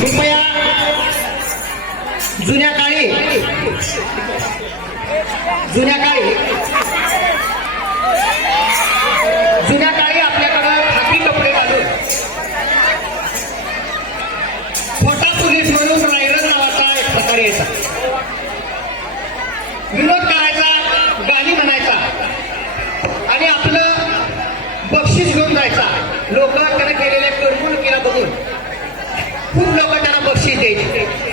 कृपया जुन्या काळी जुन्या काळी जुन्या काळी आपल्याकडं खाकी कपडे घालून छोटा पोलीस म्हणून रायरन नावाचा एक प्रकार यायचा विनोद करायचा गाणी म्हणायचा आणि आपलं बक्षीस घेऊन जायचा. लोकांकडे केलेल्या करमणुकीला बघून खूप लोक त्यांना बक्षीस द्यायची.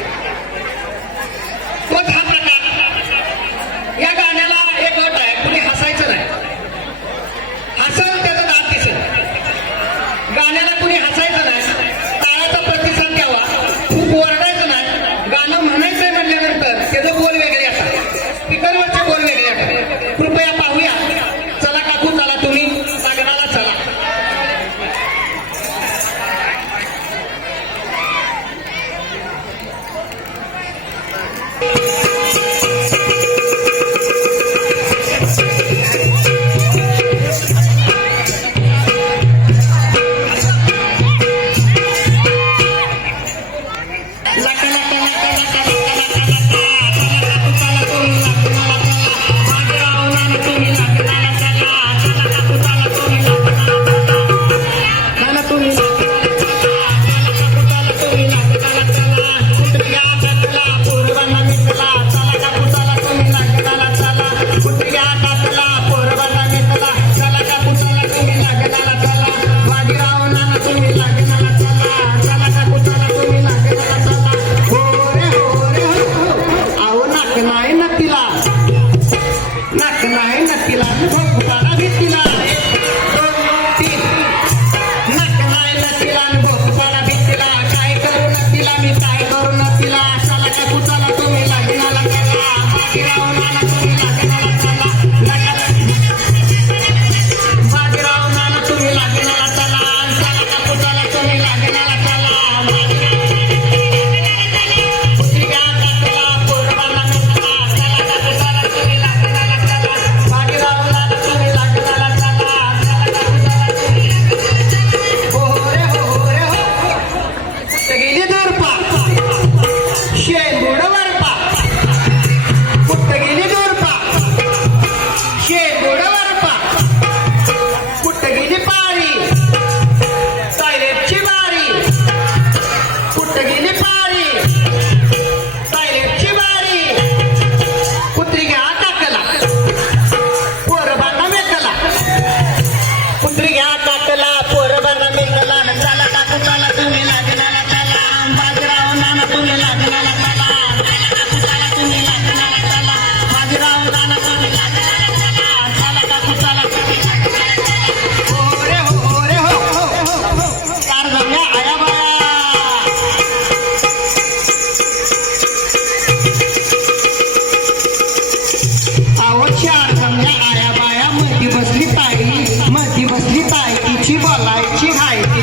Guaravitinara.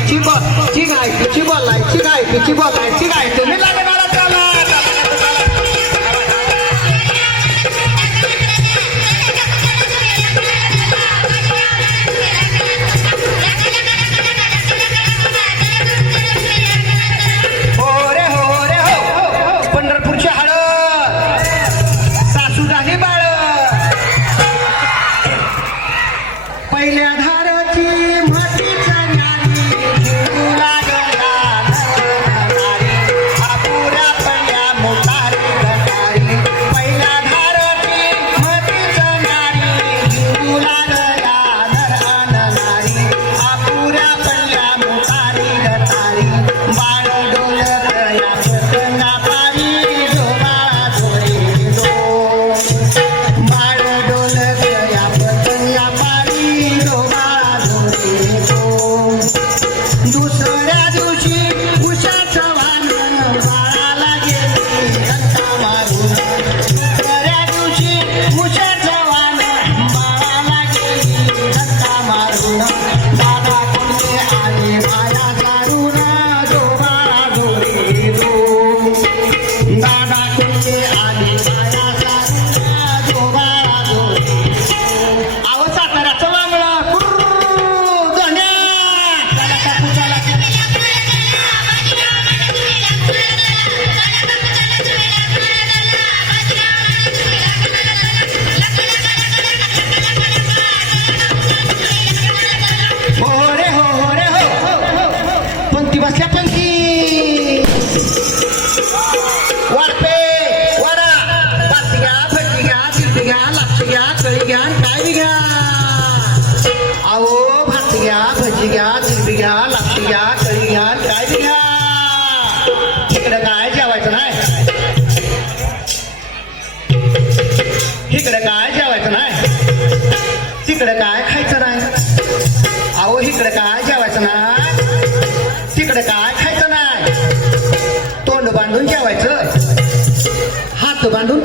Chí gọi, chí ngại, chú. भजी घ्या जिलबी घ्या लापशी घ्या कळी घ्या काय बी घ्या इकडे काय जेवायचं नाही? इकडे काय जेवायचं नाही? तिकडे काय खायचं नाही? अहो इकडे काय जेवायचं नाही? तिकडे काय खायचं नाही? तोंड बांधून जेवायचं? हात बांधून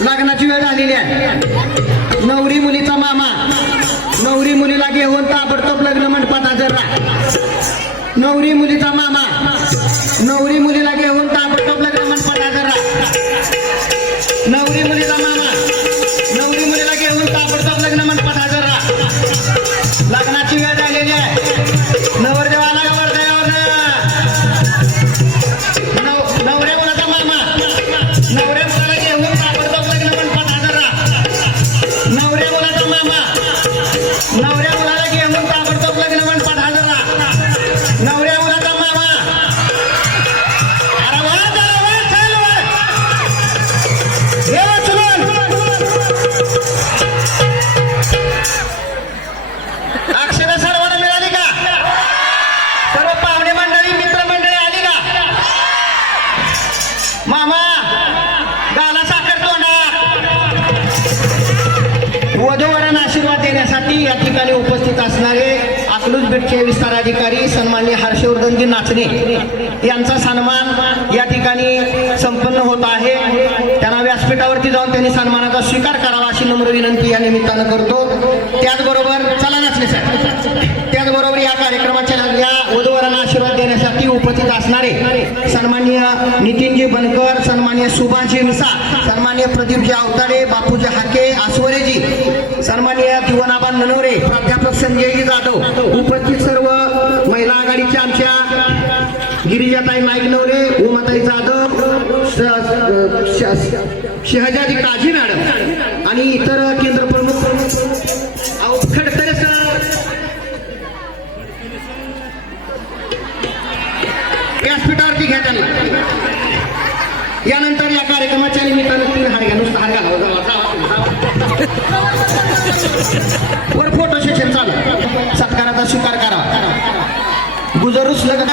लग्नाची वेळ झालेली आहे. नवरी मुलीचा मामा. नवरी मुलीला घेऊन ताबडतोब लग्न मंडपात हजर राहा नवरी मुलीचा मामा. नवरी मुलीला घेऊन ताबडतोब लग्न मंडपात हजर राहा बेटचे अधिकारी सन्मान्य हर्षवर्धनजी नाचणे यांचा सन्मान या ठिकाणी संपन्न होत आहे. त्यांना व्यासपीठावरती जाऊन त्यांनी सन्मानाचा स्वीकार करावा अशी नम्र विनंती या निमित्तानं करतो. त्याचबरोबर चला नाचले साहेब. त्याचबरोबर या कार्यक्रमाच्या या वधूवरांना आशीर्वाद देण्यासाठी उपस्थित असणारे सन्मान्य नितीनजी बनकर सन्मान्य सुभाषजी मिसा सन्मान्य प्रदीपजी आवताडे बापूजी हाके आसवे बिनवले ओमाताई जाधव शहजादी काजी मॅडम आणि इतर केंद्र प्रमुख खडतरे सर. व्यासपीठावरती घ्या त्यांना. यानंतर या कार्यक्रमाच्या निमित्तानं तीन हार घ्या नुसतं हार घाला वर फोटो सेशन चालू. सत्काराचा स्वीकार करा. गुजरूस लग्न